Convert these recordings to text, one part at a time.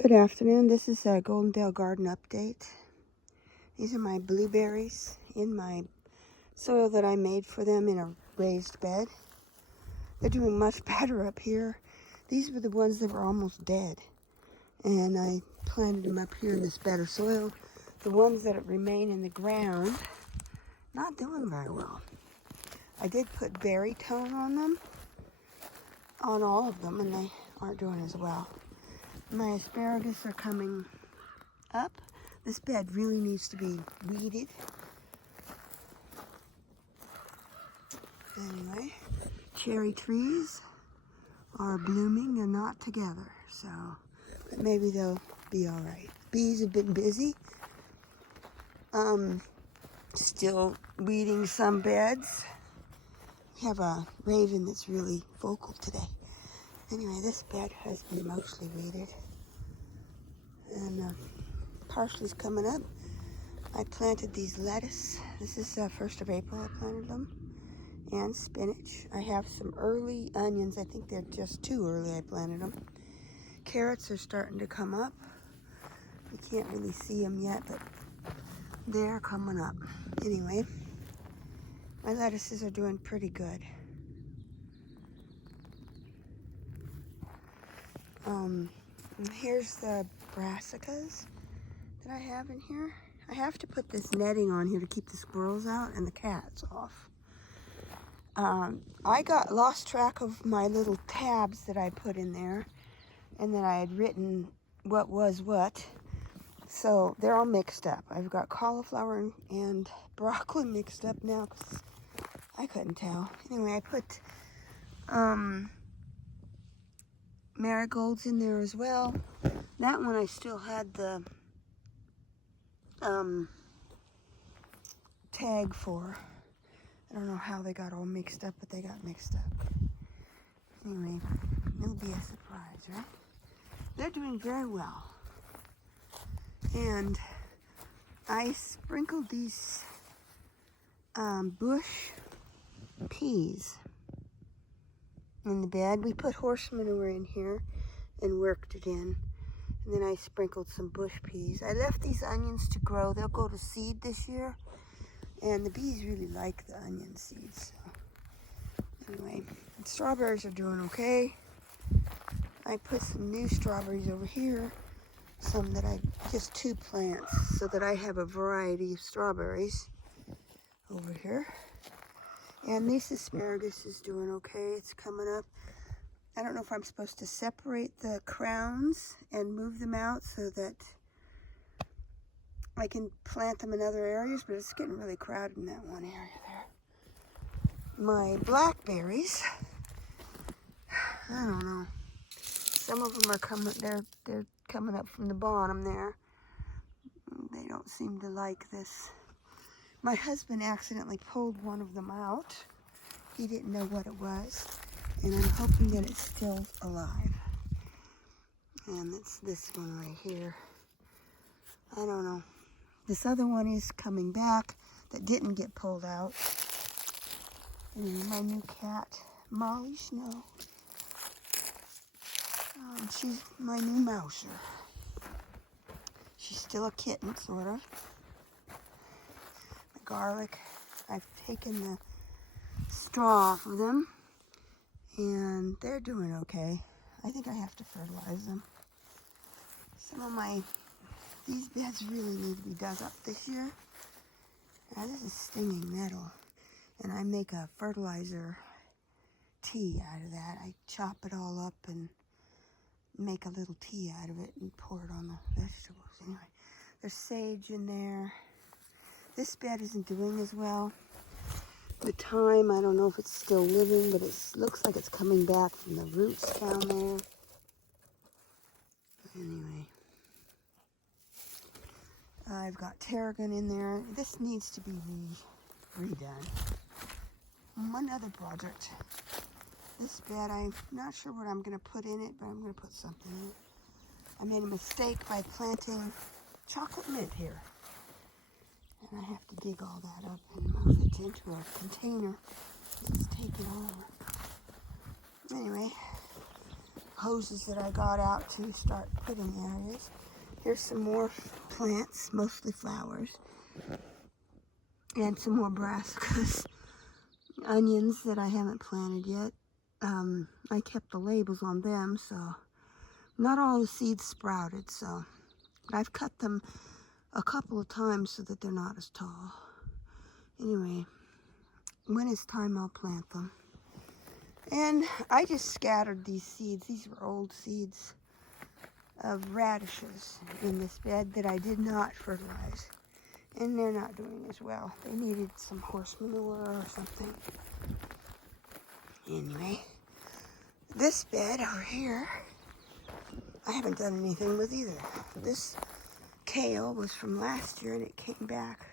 Good afternoon. This is a Goldendale Garden update. These are my blueberries in my soil that I made for them in a raised bed. They're doing much better up here. These were the ones that were almost dead, and I planted them up here in this better soil. The ones that remain in the ground, not doing very well. I did put berry tone on them, on all of them, and they aren't doing as well. My asparagus are coming up. This bed really needs to be weeded. Anyway, cherry trees are blooming. They're not together, so but maybe they'll be all right. Bees have been busy. Still weeding some beds. We have a raven that's really vocal today. Anyway, this bed has been mostly weeded. And parsley's coming up. I planted these lettuce. This is 1st of April I planted them. And spinach. I have some early onions. I think they're just too early I planted them. Carrots are starting to come up. You can't really see them yet, but they're coming up. Anyway, my lettuces are doing pretty good. Here's the brassicas that I have in here. I have to put this netting on here to keep the squirrels out and the cats off. I lost track of my little tabs that I put in there, and then I had written what was what, so they're all mixed up. I've got cauliflower and broccoli mixed up now because I couldn't tell. Anyway, I put marigolds in there as well. That one I still had the tag for. I don't know how they got all mixed up, but they got mixed up. Anyway, it'll be a surprise, right? They're doing very well. And I sprinkled these bush peas in the bed. We put horse manure in here and worked it in. And then I sprinkled some bush peas. I left these onions to grow. They'll go to seed this year. And the bees really like the onion seeds. So anyway, the strawberries are doing okay. I put some new strawberries over here. Some that just 2 plants, so that I have a variety of strawberries over here. And this asparagus is doing okay. It's coming up. I don't know if I'm supposed to separate the crowns and move them out so that I can plant them in other areas, but it's getting really crowded in that one area there. My blackberries, I don't know. Some of them are coming, they're coming up from the bottom there. They don't seem to like this. My husband accidentally pulled one of them out. He didn't know what it was, and I'm hoping that it's still alive. And it's this one right here. I don't know. This other one is coming back that didn't get pulled out. And my new cat, Molly Snow. She's my new mouser. She's still a kitten, sort of. The garlic, I've taken the straw off of them, and they're doing okay. I think I have to fertilize them. These beds really need to be dug up this year. Now this is stinging nettle, and I make a fertilizer tea out of that. I chop it all up and make a little tea out of it and pour it on the vegetables. Anyway, there's sage in there. This bed isn't doing as well. The thyme, I don't know if it's still living, but it looks like it's coming back from the roots down there. Anyway, I've got tarragon in there. This needs to be redone. One other project. This bed, I'm not sure what I'm going to put in it, but I'm going to put something in it. I made a mistake by planting chocolate mint here. And I have to dig all that up and move it into a container. Let's take it over. Anyway, hoses that I got out to start putting areas. Here's some more plants, mostly flowers, and some more brassicas, onions that I haven't planted yet. I kept the labels on them, so not all the seeds sprouted, so I've cut them a couple of times so that they're not as tall. Anyway, when it's time, I'll plant them. And I just scattered these seeds. These were old seeds of radishes in this bed that I did not fertilize. And they're not doing as well. They needed some horse manure or something. Anyway, this bed over here, I haven't done anything with either. This kale was from last year and it came back.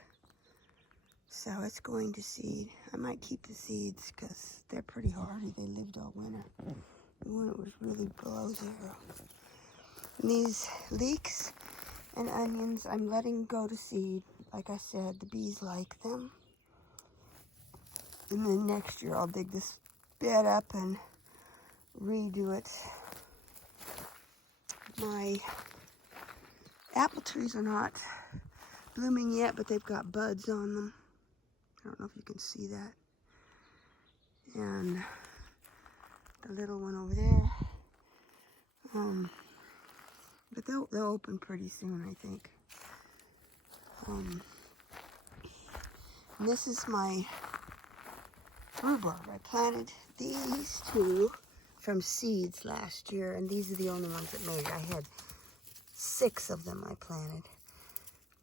So it's going to seed. I might keep the seeds because they're pretty hardy. They lived all winter when it was really below 0. And these leeks and onions, I'm letting go to seed. Like I said, the bees like them. And then next year I'll dig this bed up and redo it. My apple trees are not blooming yet, but they've got buds on them. I don't know if you can see that. And the little one over there. But they'll open pretty soon, I think. And this is my rhubarb. I planted these 2 from seeds last year, and these are the only ones that made it. I had 6 of them I planted.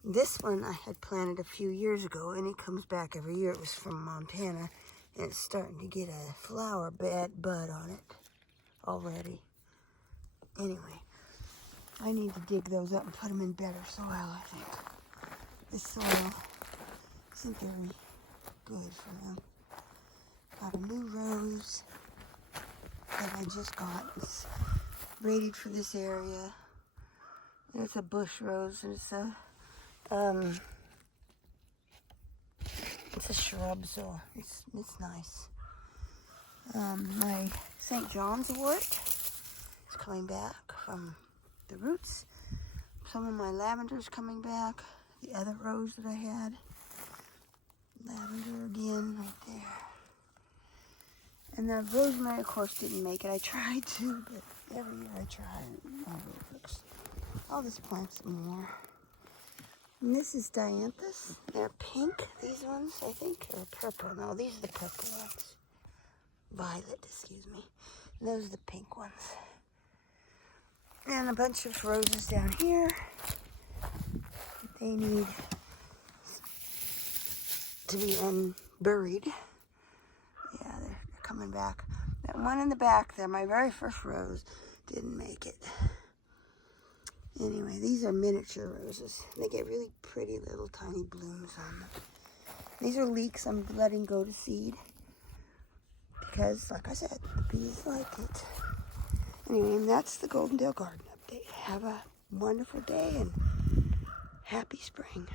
This one I had planted a few years ago, and it comes back every year. It was from Montana, and it's starting to get a flower bud on it already. Anyway, I need to dig those up and put them in better soil, I think. This soil isn't very good for them. Got a new rose that I just got. It's rated for this area. It's a bush rose, and it's a shrub, so it's nice. My St. John's wort is coming back from the roots. Some of my lavender's coming back. The other rose that I had, lavender again right there. And the rosemary, of course, didn't make it. I tried to, but every year I try and it never works. I'll just plant some more. And this is dianthus. They're pink, these ones, I think, or purple. No, these are the purple ones. Violet, excuse me. And those are the pink ones. And a bunch of roses down here. They need to be unburied. Yeah, they're coming back. That one in the back there, my very first rose, didn't make it. Anyway, these are miniature roses. They get really pretty little tiny blooms on them. These are leeks I'm letting go to seed because, like I said, the bees like it. Anyway, and that's the Goldendale Garden update. Have a wonderful day and happy spring.